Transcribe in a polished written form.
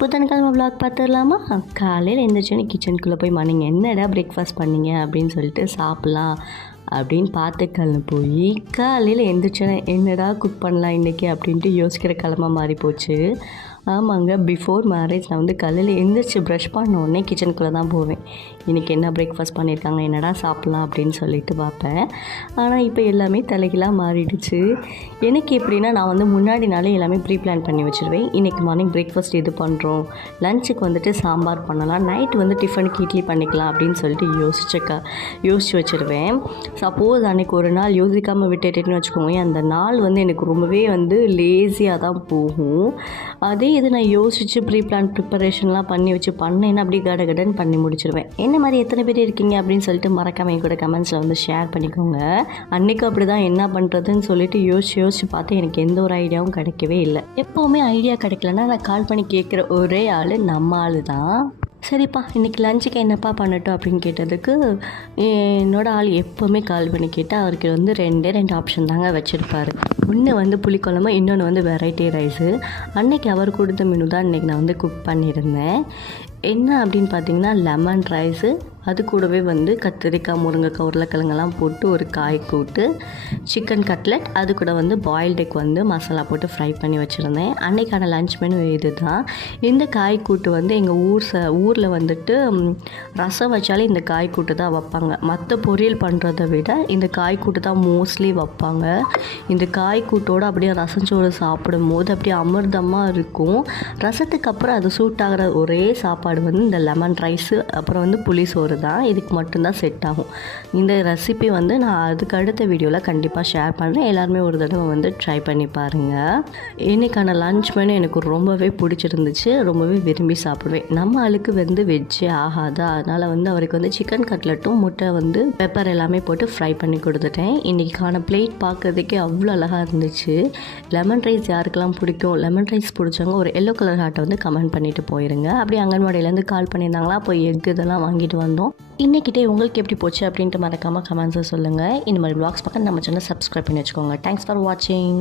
புதன்கிழமை vlog பார்த்துடலாமா? காலையில் எழுந்திரிச்சோன்னே கிச்சனுக்குள்ளே போய் நீங்கள் என்னடா பிரேக்ஃபாஸ்ட் பண்ணீங்க அப்படின்னு சொல்லிட்டு சாப்பிட்லாம் அப்படின்னு பார்த்துக்கல்னு போய் காலையில் எழுந்திரிச்சோன்னே என்னடா குக் பண்ணலாம் இன்றைக்கி அப்படின்ட்டு யோசிக்கிற கிழமை மாறி போச்சு. ஆமாங்க, பிஃபோர் மேரேஜ் நான் வந்து காலையில் எழுந்திரிச்சு ப்ரஷ் பண்ண உடனே கிச்சனுக்குள்ளே தான் போவேன். இன்றைக்கி என்ன பிரேக்ஃபாஸ்ட் பண்ணியிருக்காங்க, என்னடா சாப்பிட்லாம் அப்படின்னு சொல்லிட்டு பார்ப்பேன். ஆனால் இப்போ எல்லாமே தலைகீழாக மாறிடுச்சு. எனக்கு எப்படின்னா நான் வந்து முன்னாடி நாளே எல்லாமே ப்ரீ பிளான் பண்ணி வச்சுருவேன். இன்றைக்கி மார்னிங் பிரேக்ஃபாஸ்ட் இது பண்ணுறோம், லஞ்சுக்கு வந்துட்டு சாம்பார் பண்ணலாம், நைட்டு வந்து டிஃபனுக்கு இட்லி பண்ணிக்கலாம் அப்படின்னு சொல்லிட்டு யோசித்து வச்சுருவேன். சப்போஸ் அன்றைக்கி ஒரு நாள் யோசிக்காமல் விட்டுட்டேன்னு வச்சுக்கோங்க, அந்த நாள் வந்து எனக்கு ரொம்பவே வந்து லேசியாக தான் போகும். அதே இது நான் யோசித்து ப்ரீ பிளான் ப்ரிப்பரேஷன்லாம் பண்ணி வச்சு பண்ணேன்னா அப்படியே கடகடன்னு பண்ணி முடிச்சிடுவேன். என்ன மாதிரி எத்தனை பேர் இருக்கீங்க அப்படின்னு சொல்லிட்டு மறக்காம கூட கமெண்ட்ஸில் வந்து ஷேர் பண்ணிக்கோங்க. அன்றைக்கும் அப்படி தான் என்ன பண்ணுறதுன்னு சொல்லிட்டு யோசித்து பார்த்து எனக்கு எந்த ஒரு ஐடியாவும் கிடைக்கவே இல்லை. எப்போவுமே ஐடியா கிடைக்கலன்னா நான் கால் பண்ணி கேட்குற ஒரே ஆள் நம்ம ஆள் தான். சரிப்பா இன்றைக்கி லஞ்சுக்கு என்னப்பா பண்ணட்டும் அப்படின்னு கேட்டதுக்கு என்னோடய ஆள் எப்போவுமே கால் பண்ணி கேட்டால் அவருக்கு வந்து ரெண்டு ஆப்ஷன் தாங்க வச்சுருப்பார். ஒன்று வந்து புளிக்குழம்பு, இன்னொன்று வந்து வெரைட்டி ரைஸு. அன்றைக்கி அவர் கொடுத்த மெனு தான் இன்றைக்கி நான் வந்து குக் பண்ணியிருந்தேன். என்ன அப்படின்னு பார்த்தீங்கன்னா லெமன் ரைஸு, அது கூடவே வந்து கத்திரிக்காய், முருங்கைக்காய், உருளைக்கிழங்கெல்லாம் போட்டு ஒரு காய் கூட்டு, சிக்கன் கட்லெட், அது கூட வந்து பாயில்டு எக் வந்து மசாலா போட்டு ஃப்ரை பண்ணி வச்சுருந்தேன். அன்றைக்கான லன்ச் மெனு இது தான். இந்த காய் கூட்டு வந்து எங்கள் ஊரில் வந்துட்டு ரசம் வச்சாலே இந்த காய் கூட்டு தான் வைப்பாங்க. மற்ற பொரியல் பண்ணுறதை விட இந்த காய் கூட்டு தான் மோஸ்ட்லி வைப்பாங்க. இந்த காய் கூட்டோடு அப்படியே ரசஞ்சோறு சாப்பிடும் போது அப்படியே அமிர்தமாக இருக்கும். ரசத்துக்கு அப்புறம் அது சூட் ஆகிற ஒரே சாப்பாடு வந்து இந்த லெமன் ரைஸு, அப்புறம் வந்து புளி சோறு தான். இதுக்கு மட்டும்தான் செட் ஆகும். இந்த ரெசிபி வந்து நான் அதுக்கு அடுத்த வீடியோவில் கண்டிப்பாக ஷேர் பண்ணுறேன். எல்லாருமே ஒரு தடவை வந்து ட்ரை பண்ணி பாருங்கள். இன்றைக்கான லன்ச் மெனு எனக்கு ரொம்பவே பிடிச்சிருந்துச்சு, ரொம்பவே விரும்பி சாப்பிடுவேன். நம்ம ஆளுக்கு வந்து வெஜ்ஜே ஆகாதா, அதனால் வந்து அவருக்கு வந்து சிக்கன் கட்லெட்டும் முட்டை வந்து பெப்பர் எல்லாமே போட்டு ஃப்ரை பண்ணி கொடுத்துட்டேன். இன்றைக்கான பிளேட் பார்க்குறதுக்கே அவ்வளோ அழகாக இருந்துச்சு. லெமன் ரைஸ் யாருக்கெல்லாம் பிடிக்கும், லெமன் ரைஸ் பிடிச்சவங்க ஒரு எல்லோ கலர் ஹார்ட்டை வந்து கமெண்ட் பண்ணிட்டு போயிருங்க. அப்படியே அங்கன்வாடியிலேருந்து கால் பண்ணியிருந்தாங்களா, போய் எக் இதெல்லாம் வாங்கிட்டு வந்தோம். இன்றைக்கிட்டே உங்களுக்கு எப்படி போச்சு அப்படின்ட்டு மறக்காமல் கமெண்ட்ஸை சொல்லுங்கள். இந்த மாதிரி vlogs பார்க்க நம்ம சேனல் சப்ஸ்கிரைப் பண்ணி வச்சுக்கோங்க. தேங்க்ஸ் ஃபார் வாட்சிங்.